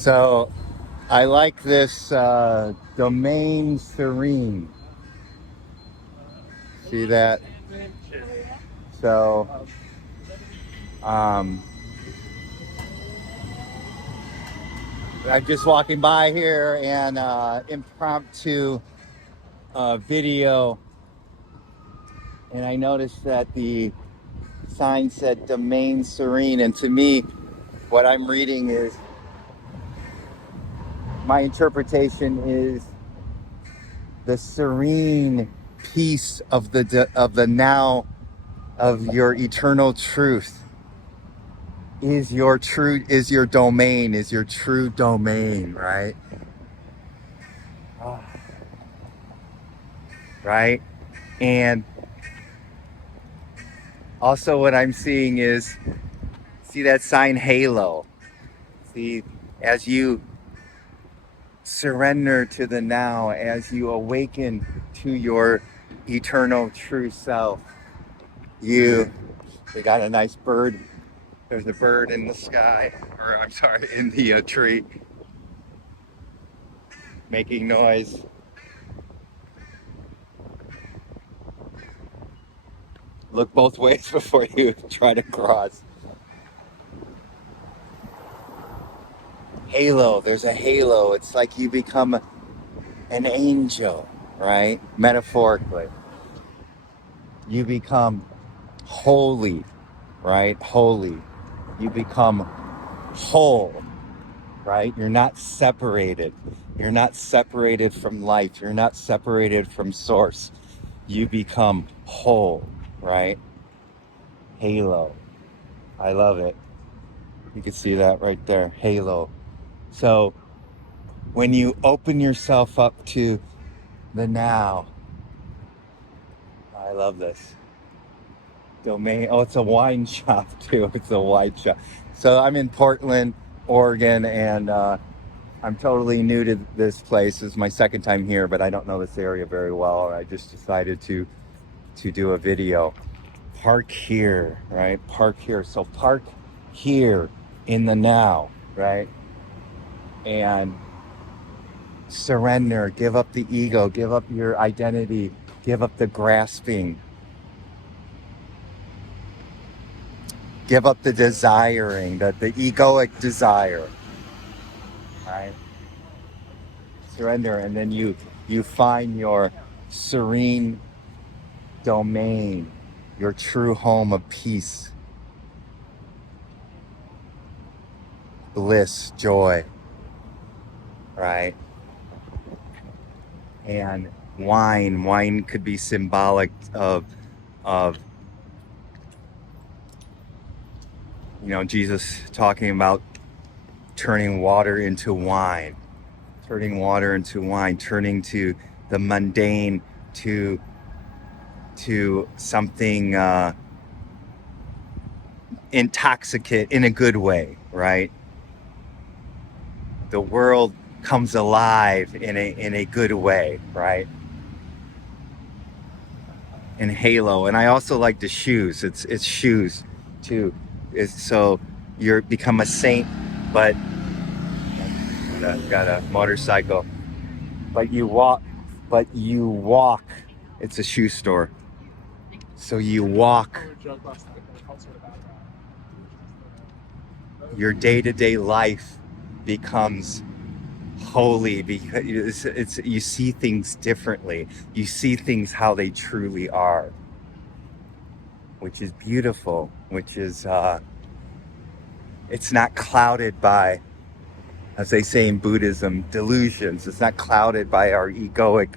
So I like this domain serene. See that? So um, I'm just walking by here and impromptu video, and I noticed that the sign said domain serene, and to me, what I'm reading is my interpretation is the serene peace of the now of your eternal truth is your domain, is your true domain, right? Right. And also what I'm seeing is, see that sign halo? See, as you surrender to the now, as you awaken to your eternal true self, they got a nice bird. There's a bird in the sky, or I'm sorry, in the tree, making noise. Look both ways before you try to cross. Halo, there's a halo. It's like you become an angel, right? Metaphorically. You become holy, right? Holy. You become whole, right? You're not separated. You're not separated from life. You're not separated from source. You become whole, right? Halo. I love it. You can see that right there. Halo. So when you open yourself up to the now, I love this. Domain. Oh, it's a wine shop too. It's a wine shop. So I'm in Portland, Oregon, and I'm totally new to this place. This is my second time here, but I don't know this area very well. I just decided to do a video. Park here, right? Park here. So park here in the now, right? And surrender. Give up the ego. Give up your identity. Give up the grasping. Give up the desiring, the egoic desire, right? Surrender, and then you find your serene domain, your true home of peace, bliss, joy, right? And wine could be symbolic of Jesus talking about turning water into wine, turning to the mundane, to something intoxicant in a good way, right? The world comes alive in a good way, right? And halo. And I also like the shoes. It's shoes too. So you become a saint, but got a motorcycle. But you walk. It's a shoe store. So you walk. Your day-to-day life becomes holy because it's you see things differently. You see things how they truly are, which is beautiful, which is it's not clouded by, as they say in Buddhism, delusions. It's not clouded by our egoic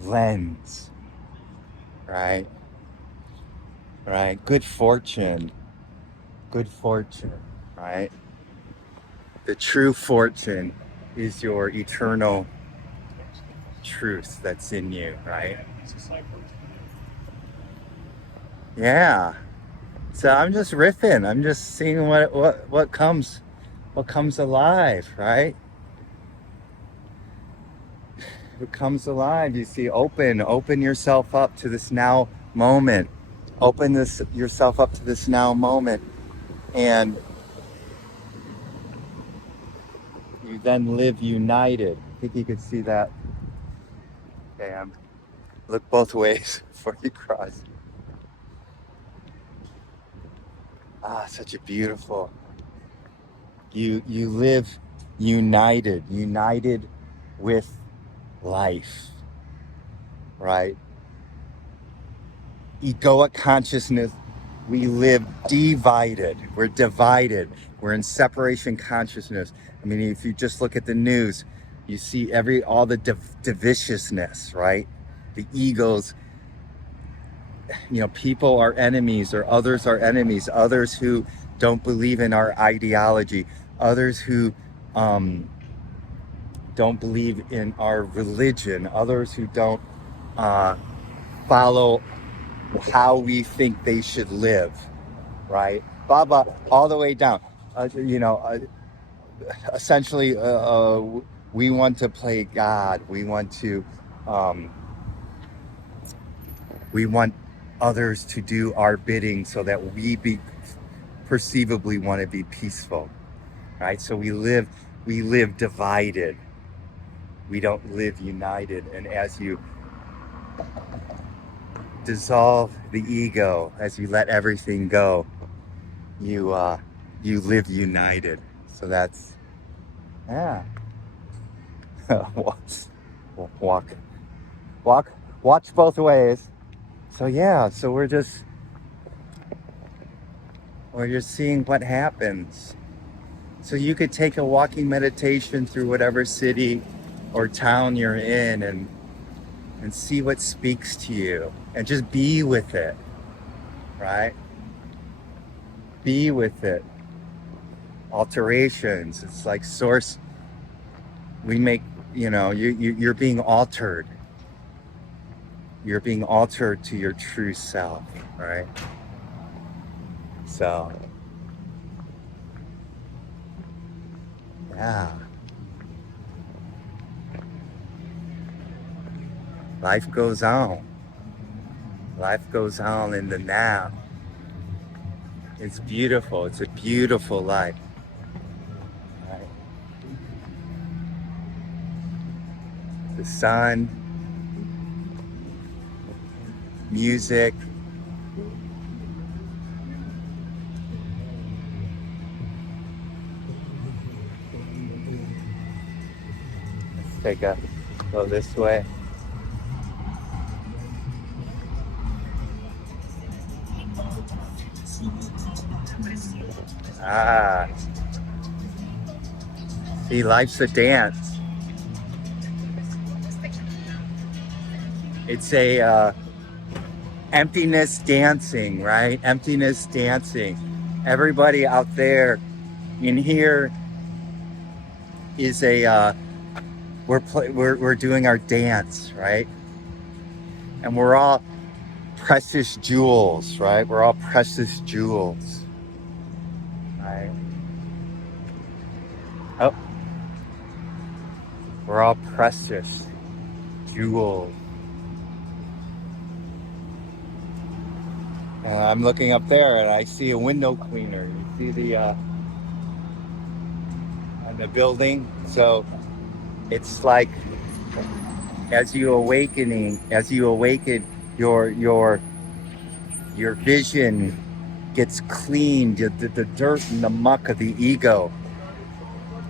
lens, right? Good fortune, right? The true fortune is your eternal truth that's in you, right? Yeah. So I'm just riffing. I'm just seeing what comes alive, right? It comes alive. You see, open yourself up to this now moment. Open yourself up to this now moment, and You then live united. I think you could see that. Okay, look both ways before you cross. Ah, such a beautiful. You live united with life, right? Egoic consciousness, we live divided. We're divided. We're in separation consciousness. I mean, if you just look at the news, you see all the divisiousness, right? The egos, people are enemies, or others are enemies, others who don't believe in our ideology, others who don't believe in our religion, others who don't follow how we think they should live, right? Baba, all the way down. Essentially, we want to play God. We want others to do our bidding so that we perceivably want to be peaceful, right? So we live divided. We don't live united. And as you dissolve the ego, as you let everything go, you live united. So that's, yeah. Watch both ways. So yeah, so we're just seeing what happens. So you could take a walking meditation through whatever city or town you're in and see what speaks to you, and just be with it, right? Be with it. Alterations, it's like source. We make, you're being altered. You're being altered to your true self, right? So, yeah. Life goes on. Life goes on in the now. It's beautiful. It's a beautiful life. Right? The sun, music. Let's go this way. Ah, see, life's a dance. It's a emptiness dancing, right? Emptiness dancing. Everybody out there in here is we're doing our dance, right? And we're all precious jewels, right? We're all precious jewels, right? Oh, we're all precious jewels. I'm looking up there and I see a window cleaner. You see the building? So it's like as you awaken, your vision gets cleaned. The dirt and the muck of the ego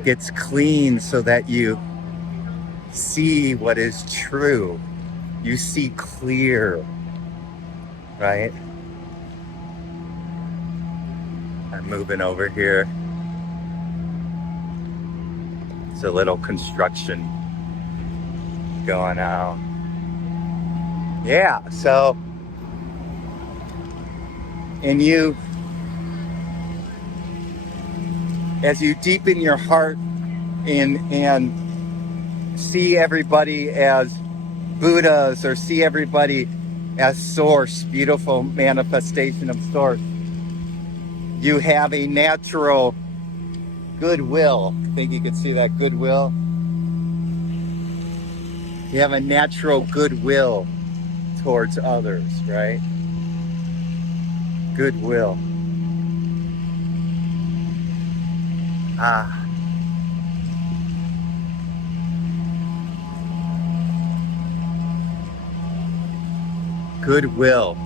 gets cleaned so that you see what is true. You see clear, right? I'm moving over here. It's a little construction going on. Yeah, so, and as you deepen your heart and see everybody as Buddhas, or see everybody as source, beautiful manifestation of source, you have a natural goodwill. I think you can see that goodwill. You have a natural goodwill towards others, right? Goodwill. Ah. goodwill.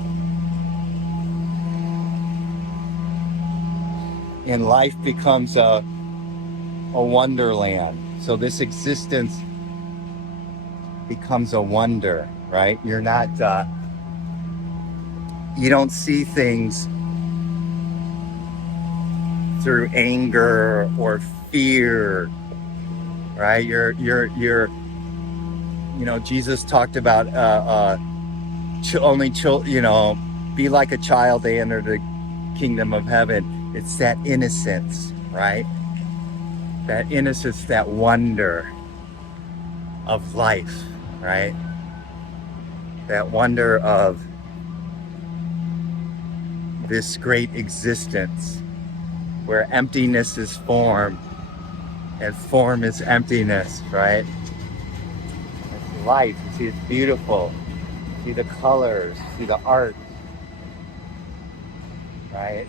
And life becomes a wonderland. So this existence becomes a wonder, right? You're not, you don't see things through anger or fear, right? Jesus talked about be like a child, they enter the kingdom of heaven. It's that innocence, right? That innocence, that wonder of life, right? That wonder of this great existence where emptiness is form and form is emptiness, right? It's life. You see, it's beautiful. See the colors, see the art, right?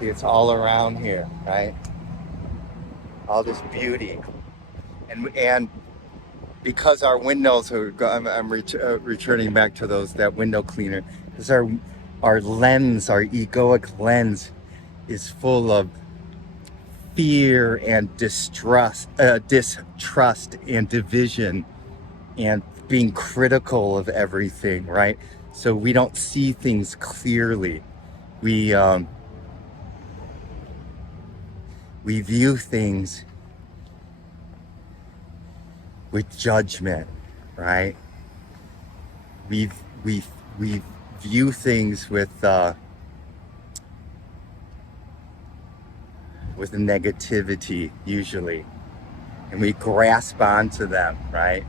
See, it's all around here, right? All this beauty, and because our windows are, I'm returning back to that window cleaner, because our lens, our egoic lens, is full of fear and distrust and division and being critical of everything, right? So we don't see things clearly. We view things with judgment, right? We view things with negativity usually, and we grasp onto them, right?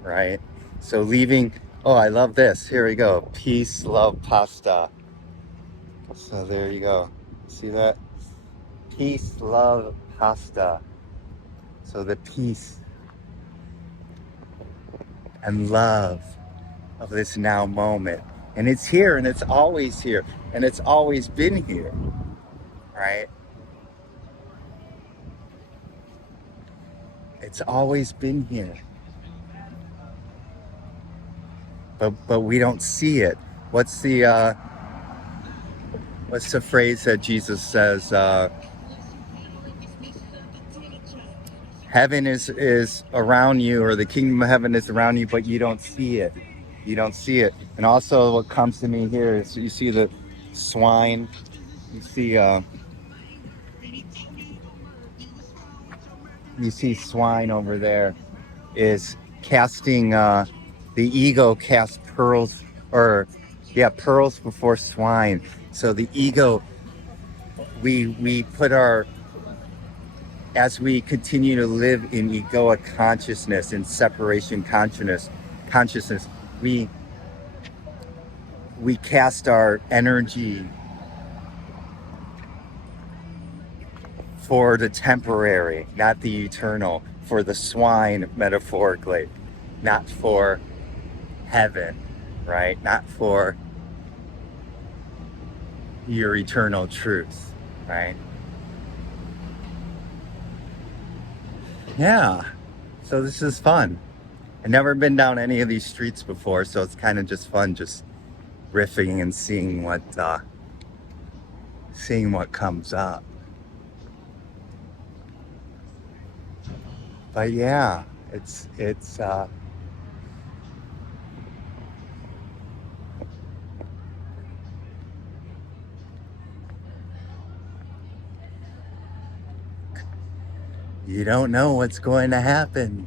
Right. So I love this. Here we go. Peace, love, pasta. So there you go. See that? Peace, love, pasta. So the peace and love of this now moment. And it's here, and it's always here, and it's always been here, right? It's always been here. But we don't see it. What's the phrase that Jesus says? Heaven is around you, or the kingdom of heaven is around you, but you don't see it. You don't see it. And also what comes to me here is you see the swine. You see swine over there is casting, the ego casts pearls before swine. So the ego, we put as we continue to live in egoic consciousness, in separation consciousness, we cast our energy for the temporary, not the eternal, for the swine, metaphorically, not for heaven, right? Not for your eternal truth, right? Yeah, so this is fun. I've never been down any of these streets before, so it's kind of just fun, just riffing and seeing what comes up. But yeah, it's you don't know what's going to happen.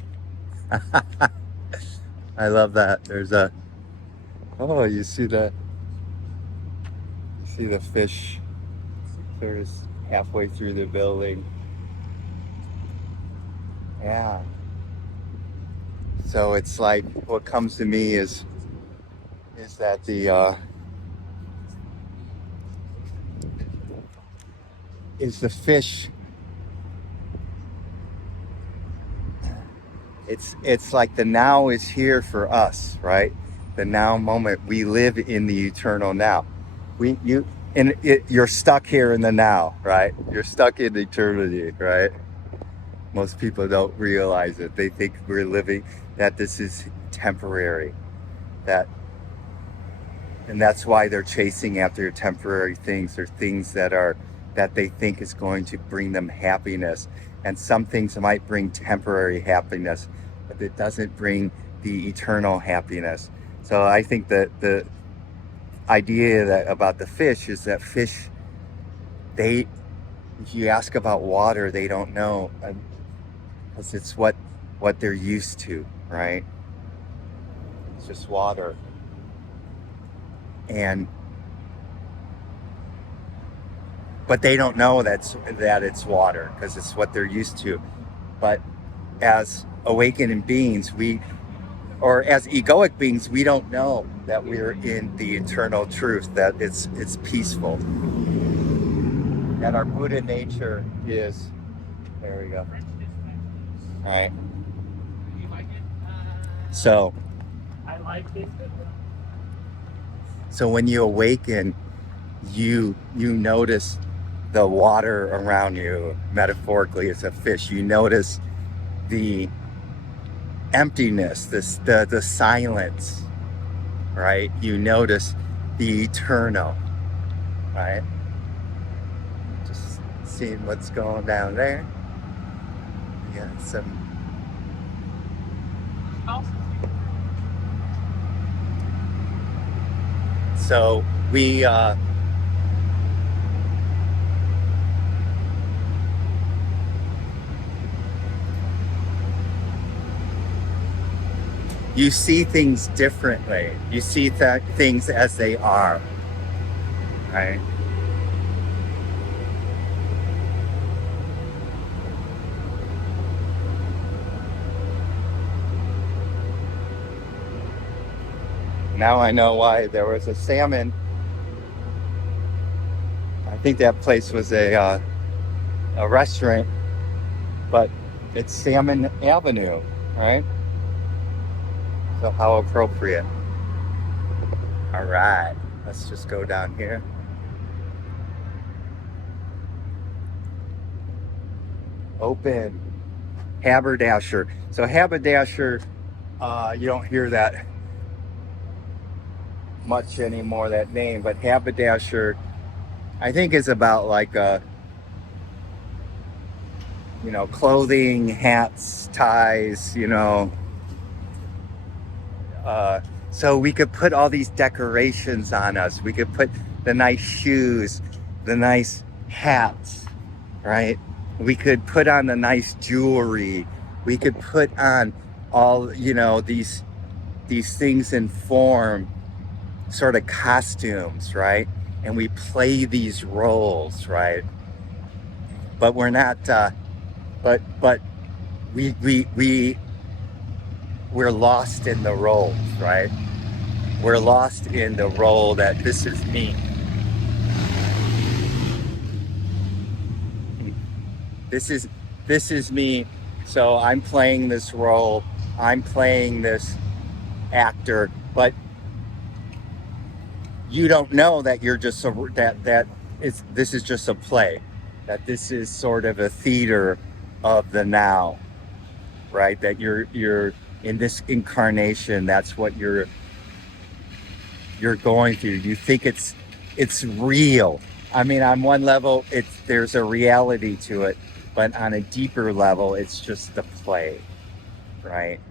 I love that. You see the fish sort of halfway through the building. Yeah. So it's like, what comes to me is that the fish. It's like the now is here for us, right? The now moment. We live in the eternal now. You're stuck here in the now, right? You're stuck in eternity, right? Most people don't realize it. They think we're living, that this is temporary, that, and that's why they're chasing after temporary things or things that they think is going to bring them happiness. And some things might bring temporary happiness, but it doesn't bring the eternal happiness. So I think that the idea that about the fish is that fish, they, if you ask about water, they don't know, because it's what they're used to, right? It's just water. And but they don't know that it's water because it's what they're used to. But as awakening beings, or as egoic beings, we don't know that we're in the eternal truth, that it's peaceful. That our Buddha nature is, there we go. All right. So, so when you awaken, you notice the water around you, metaphorically as a fish. You notice the emptiness, the silence, right? You notice the eternal, right? Just seeing what's going down there. Yeah, some. So we you see things differently. You see things as they are, right? Now I know why there was a salmon. I think that place was a restaurant, but it's Salmon Avenue, right? So how appropriate. All right, let's just go down here. Open. Haberdasher. So haberdasher, you don't hear that much anymore, that name, but haberdasher, I think, is about like clothing, hats, ties, so we could put all these decorations on us. We could put the nice shoes, the nice hats, right? We could put on the nice jewelry. We could put on all, these things in form, sort of costumes, right? And we play these roles, right? But we're not, but we're lost in the roles, right? We're lost in the role that this is me. This is me. So I'm playing this role. I'm playing this actor, but you don't know that you're just this is just a play. That this is sort of a theater of the now, right? That you're in this incarnation. That's what you're going through. You think it's real. I mean, on one level, there's a reality to it, but on a deeper level, it's just the play, right?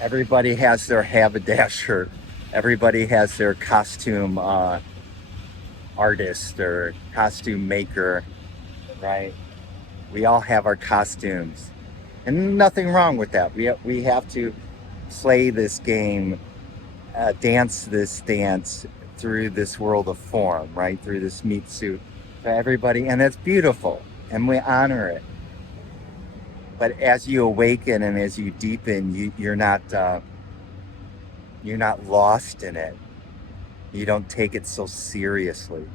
Everybody has their haberdasher. Everybody has their costume artist or costume maker, right? We all have our costumes, and nothing wrong with that. We have to play this game, dance this dance through this world of form, right? Through this meat suit for everybody, and that's beautiful, and we honor it. But as you awaken and as you deepen, you're not lost in it. You don't take it so seriously.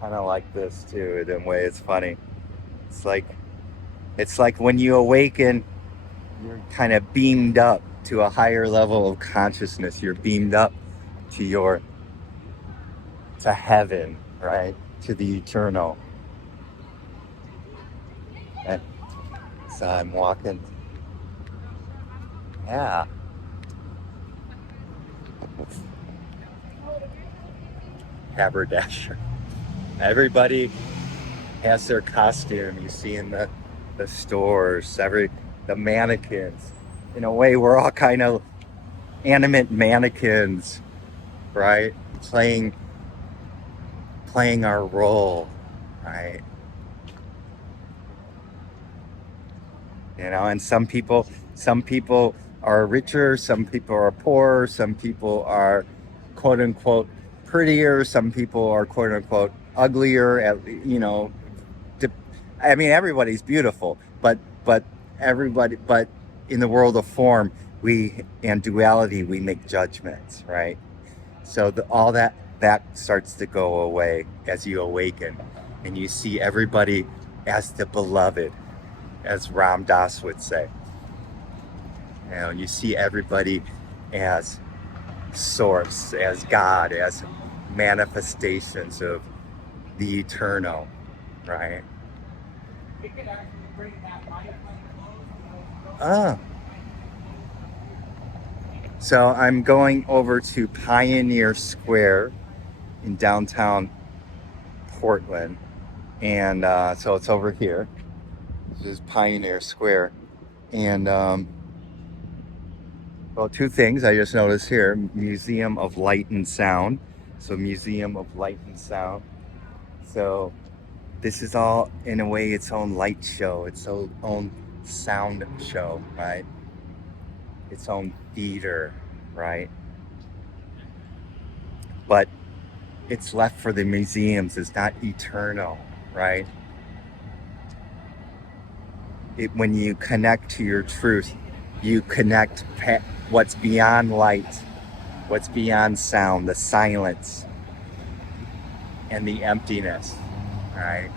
Kind of like this too, in a way. It's funny. It's like when you awaken, you're kind of beamed up to a higher level of consciousness. You're beamed up to heaven, right? To the eternal. So I'm walking. Yeah. Haberdasher. Everybody has their costume you see in the stores, the mannequins. In a way, we're all kind of animate mannequins, right? Playing our role, right? And some people are richer, some people are poorer, some people are quote unquote prettier, some people are quote unquote uglier. De- I mean, everybody's beautiful, but everybody, but in the world of form, and duality, we make judgments, right? So all that starts to go away as you awaken, and you see everybody as the beloved, as Ram Dass would say. You see everybody as source, as God, as manifestations of the eternal, right? Ah, so I'm going over to Pioneer Square in downtown Portland, and so it's over here. This is Pioneer Square, and well, two things I just noticed here: Museum of Light and Sound. So, Museum of Light and Sound. So, this is all in a way its own light show, its own sound show, right? Its own theater, right? But it's left for the museums. It's not eternal, right? When you connect to your truth, you connect what's beyond light, what's beyond sound, the silence, and the emptiness, right?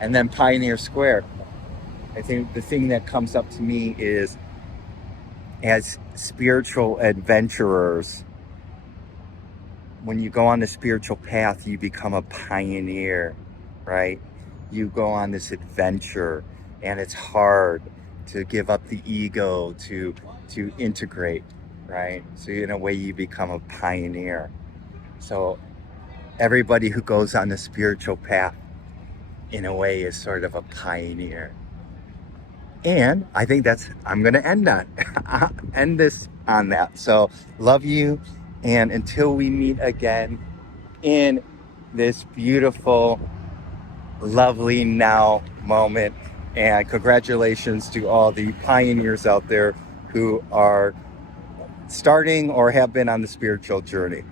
And then Pioneer Square. I think the thing that comes up to me is, as spiritual adventurers, when you go on the spiritual path, you become a pioneer, right? You go on this adventure, and it's hard to give up the ego, to integrate, right? So in a way, you become a pioneer. So everybody who goes on the spiritual path, in a way, is sort of a pioneer. And I think I'm going to end this on that. So love you. And until we meet again in this beautiful, lovely now moment. And congratulations to all the pioneers out there who are starting or have been on the spiritual journey.